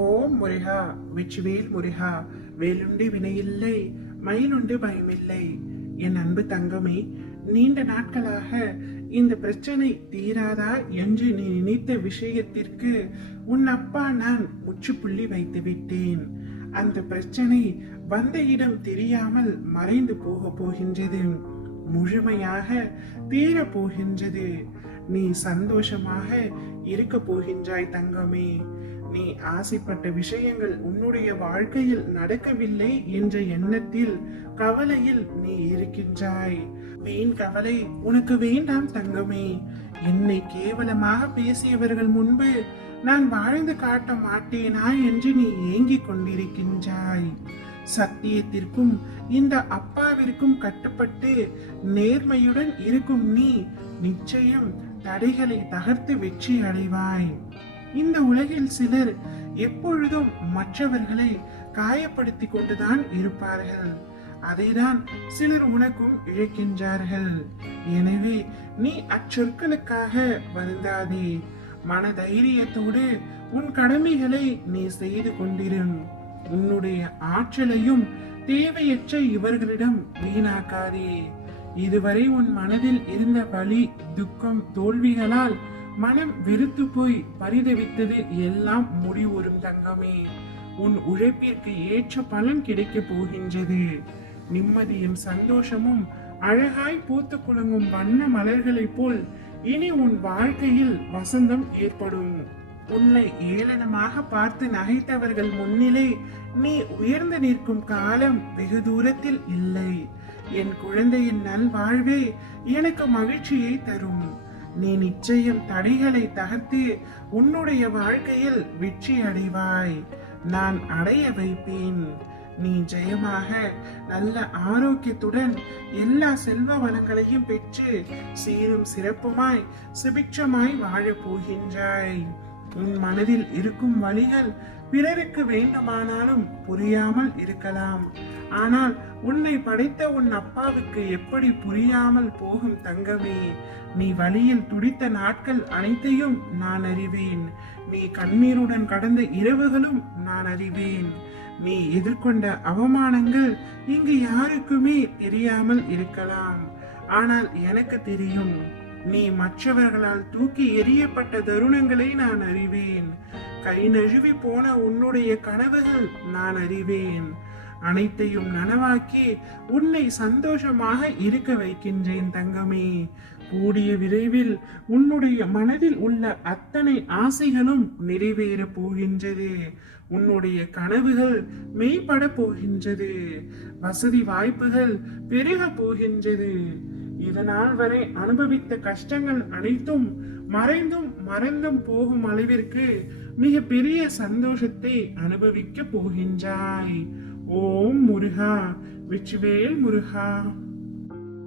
ஓம் முருகா, வெற்றிவேல் முருகா. வேலுண்டு வினையில்லை, மயிலுண்டு பயமில்லை. என் அன்பு தங்கமே, நீண்ட நாட்களாக இந்த பிரச்சனை தீராதா என்று நீ நினைத்த விஷயத்திற்கு உன் அப்பா நான் முற்றுப்புள்ளி வைத்து விட்டேன். அந்த பிரச்சனை வந்த இடம் தெரியாமல் மறைந்து போகின்றது. முழுமையாக தீர போகின்றது. நீ சந்தோஷமாக இருக்க போகின்றாய் தங்கமே. நீ ஆசைப்பட்ட விஷயங்கள் உன்னுடைய வாழ்க்கையில் நடக்கவில்லை என்ற எண்ணத்தில் கவலையில் நீ இருக்கின்றாய். வீண் கவலை உனக்கு வேண்டாம் தங்கமே. என்னை கேவலமாக பேசியவர்கள் முன்பு நான் வாழ்ந்து காட்ட மாட்டேனா என்று நீ ஏங்கிக் கொண்டிருக்கின்றாய். சத்தியத்திற்கும் இந்த அப்பாவிற்கும் கட்டுப்பட்டு நேர்மையுடன் இருக்கும் நீ நிச்சயம் தடைகளை தகர்த்து வெற்றி அடைவாய். இந்த உலகில் சிலர் எப்பொழுதும் மற்றவர்களை காயப்படுத்தி கொண்டுதான் இருப்பார்கள். அதைதான் சிலர் உனக்கும் இழைக்கின்றார்கள். எனவே நீ அச்சொற்களுக்காக வருந்தாதே. மன தைரியத்தோடு உன் கடமைகளை நீ செய்து கொண்டிரும். உன்னுடைய ஆற்றலையும் தேவையற்ற இவர்களிடம் வீணாக்காதே. இதுவரை உன் மனதில் இருந்த வலி, துக்கம், தோல்விகளால் மனம் வெறுத்து போய் பரிதவித்தது எல்லாம் முடிவுறும் தங்கமே. உன் உழைப்பிற்கு ஏற்ற பலன் கிடைக்க போகின்றது. நிம்மதியும் சந்தோஷமும் அழகாய் பூத்து குலுங்கும் வண்ண மலர்களைப் போல் இனி உன் வாழ்க்கையில் வசந்தம் ஏற்படும். உன்னை ஏளனமாக பார்த்து நகைத்தவர்கள் முன்னிலை நீ உயர்ந்து நிற்கும் காலம் வெகு தூரத்தில் இல்லை. என் குழந்தையின் நல்வாழ்வே எனக்கு மகிழ்ச்சியை தரும். நீ நிச்சயம் தடைகளை தகர்த்து உன்னுடைய வாழ்க்கையில் வெற்றி அடைவாய். நான் அடைய வைப்பேன். நீ ஜெயமாக நல்ல ஆரோக்கியத்துடன் எல்லா செல்வ வளங்களையும் பெற்று சீரும் சிறப்புமாய் சுபிட்சமாய் வாழப் போகின்றாய். உன் மனதில் இருக்கும் வழிகள் பிறருக்கு வேண்டுமானாலும் புரியாமல் இருக்கலாம். ஆனால் உன்னை படைத்த உன் அப்பாவுக்கு எப்படி புரியாமல் போகும் தங்கமே? நீ வழியில் துடித்த நாட்கள் அனைத்தையும் நான் அறிவேன். நீ கண்ணீருடன் கடந்த இரவுகளும் நான் அறிவேன். நீ எதிர்கொண்ட அவமானங்கள் இங்கு யாருக்குமே தெரியாமல் இருக்கலாம். ஆனால் எனக்கு தெரியும். நீ மற்றவர்களால் தூக்கி எறியப்பட்ட தருணங்களை நான் அறிவேன். கை நழுவி போன உன்னுடைய கனவுகள் நான் அறிவேன். அனைத்தையும் நனவாக்கி உன்னை சந்தோஷமாக இருக்க வைக்கின்றேன் தங்கமே. கூடிய விரைவில் உன்னுடைய மனதில் உள்ள அத்தனை ஆசைகளும் நிறைவேற போகின்றது. உன்னுடைய கனவுகள் மெய்ப்பட போகின்றது. வசதி வாய்ப்புகள் பெருக போகின்றது. இதனால் வரை அனுபவித்த கஷ்டங்கள் அனைத்தும் மறைந்தும் மறந்தும் போகும் அளவிற்கு மிக பெரிய சந்தோஷத்தை அனுபவிக்க போகின்றாய். ஓம் முருகா, வெற்றிவேல் முருகா.